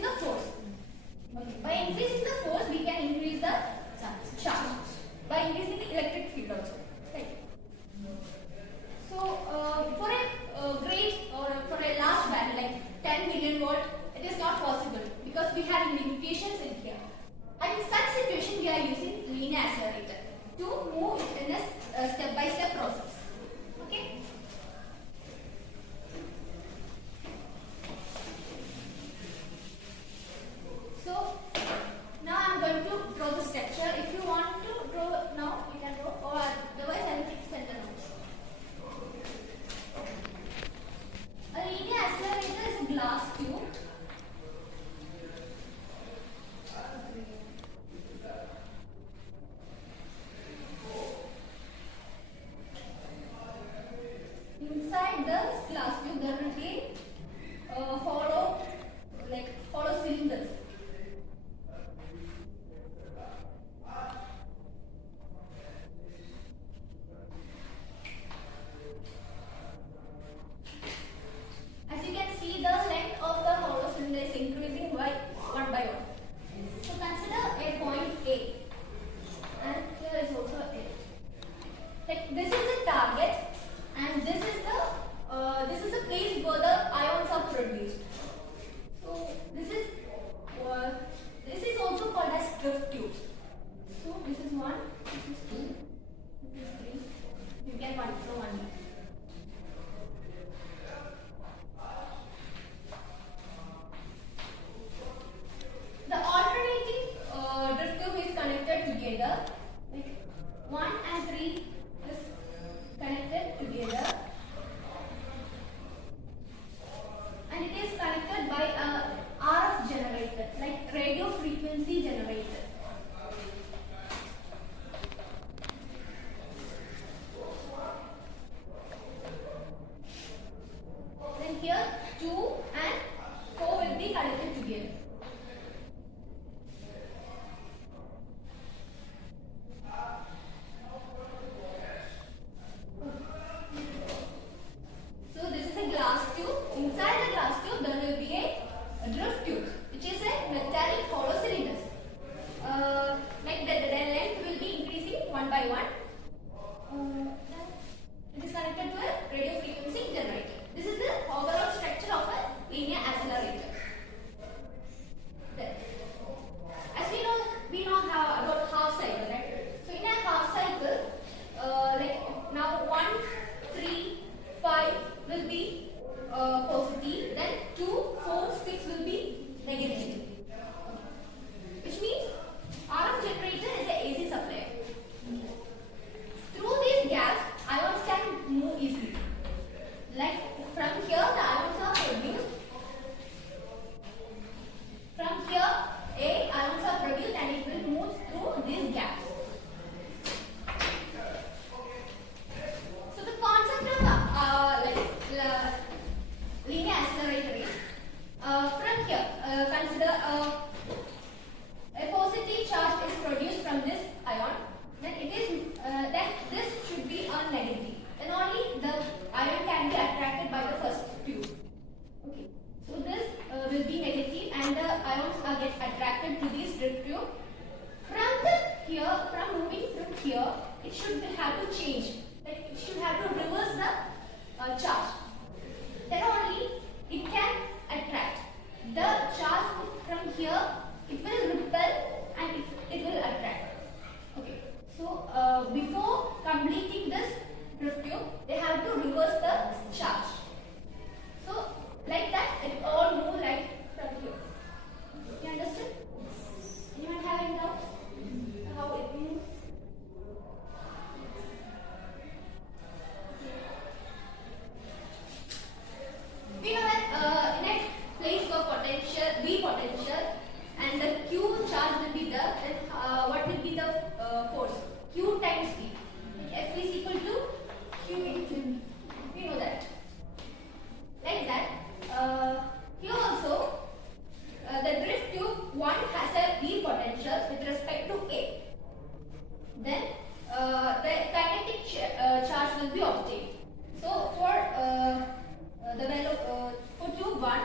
increasing the force. Okay. By increasing the force, we can increase the charge. By increasing the electric field also. Right. So, for a great or for a large battery like 10 million volt, it is not possible because we have limitations in here. And in such situation, we are using linear accelerator to move it in a step-by-step process. Okay. So now I am going to draw the structure. If you want to draw now, you can draw, or otherwise I will take center notes. A linear accelerator is a glass tube. Inside this glass tube there will be hollow cylinders. As you can see, the length of the hollow cylinder is increasing by one by one. So consider a point A, and here is also A. Like this is the target, and this is the place where the ions are produced. So this is also called as drift tubes. So this is 1, this is 2, this is 3. You get 1 from 1. The alternating drift tube is connected together. Like 1 and 3 is connected together, and it is connected by a RF generator, like radio frequency generator. Then here 2 and 4 will be connected together. So this is a glass tube. Inside the glass tube there will be a drift tube, which is a metallic hollow cylinder. Like the length will be increasing one by one. It is connected to a radio frequency generator. This is the overall structure of a linear accelerator. Then, as we know how about half cycle, right? So in a half cycle, like now 1, 3, 5 will be positive, then 2, 4, 6 will be negative. Which means RF generator is an AC supplier. Through these gaps, ions can move easily. Like from here, the ions are produced. From here, ions are produced and it will move through these gaps. So the concept of linear accelerator is from here. Consider a positive charge is produced from this ion. Then this should be on negative. Then only the ion can be attracted by the first tube. Okay. So this will be negative, and the ions get attracted to this drift tube. From moving from here, it should have to change. Like it should have to reverse the charge. Then only it can attract. The charge from here, it will repel and it will attract. Okay. So before completing this drift tube, they have to reverse the charge. So like that, it all move like from here. You understand? Anyone have any doubts? How it moves? We know that in a place of potential, V potential, and the Q charge will be there, then what will be the force? Q times V. F is equal to Q into V. We know that. Like that. Here also, the drift tube 1 has a V potential with respect to A. Then the kinetic charge will be obtained. So for the value for tube 1,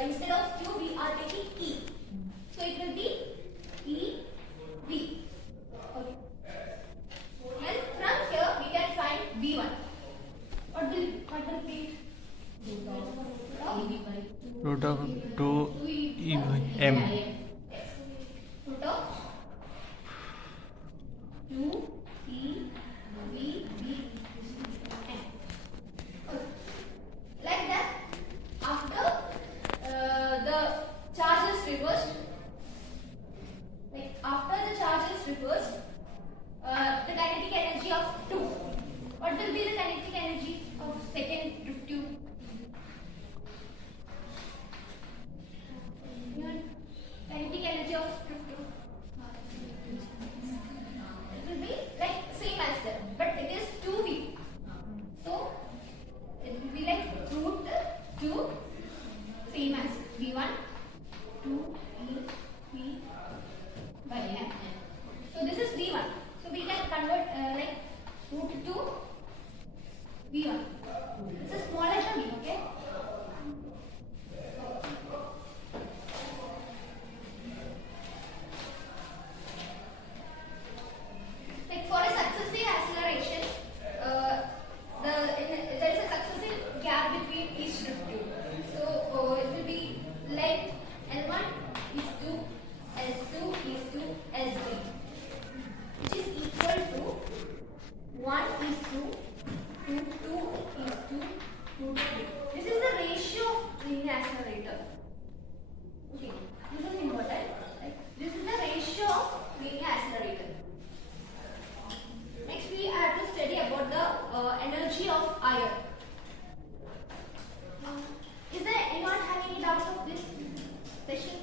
instead of Q we are taking E. So it will be E V. Okay. And from here we can find V1. What will be? Root of 2 E by M. Yes. Root of 2 E V B M. Okay. Like that, after the charge is reversed, the kinetic energy of 2. What will be the kinetic energy of second drift tube? Kinetic energy of drift tube. It will be like same as that, but it is 2V. So it will be like root 2, same as V1, 2 E V by M. So this is V1. So we can convert like root 2 V1. This is smaller than V, okay? Like for a successive acceleration, there is a successive gap between each drift tube. So it will be like L1 is to L2 is to L3, which is equal to 1 is to 2 is to 2 to 3. This is the ratio of linear accelerator. Okay, this is important. Like, this is the ratio of linear accelerator. Next, we have to study about the energy of iron. Is there anyone having any doubts of this session?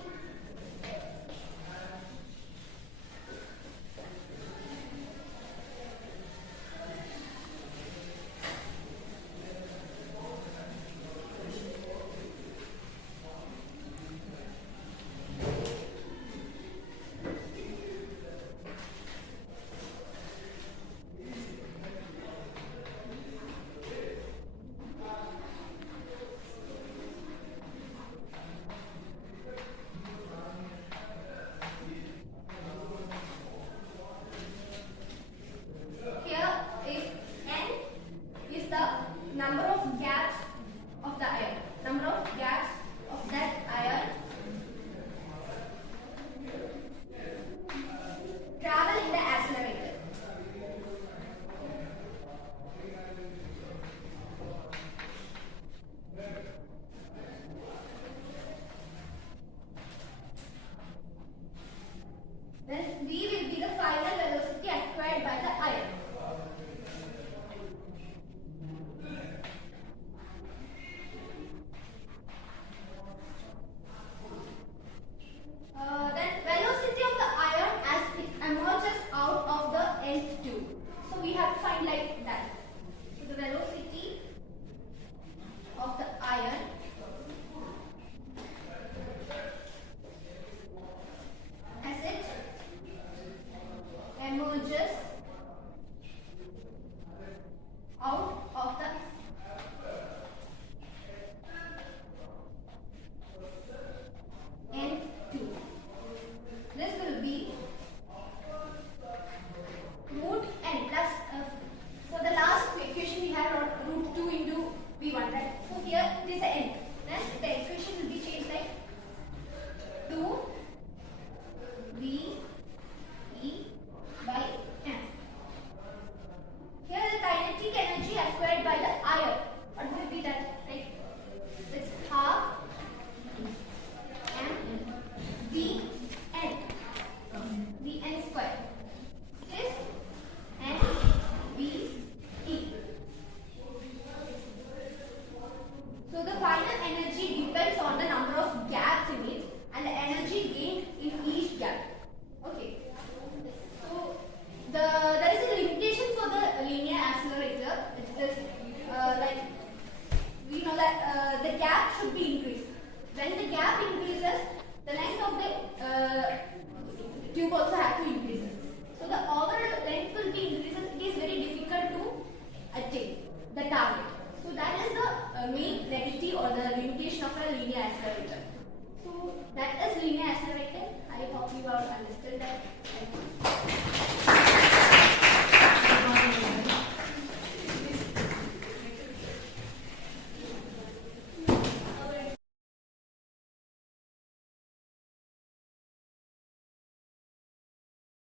Number of gaps of the iron. Number of gaps of that iron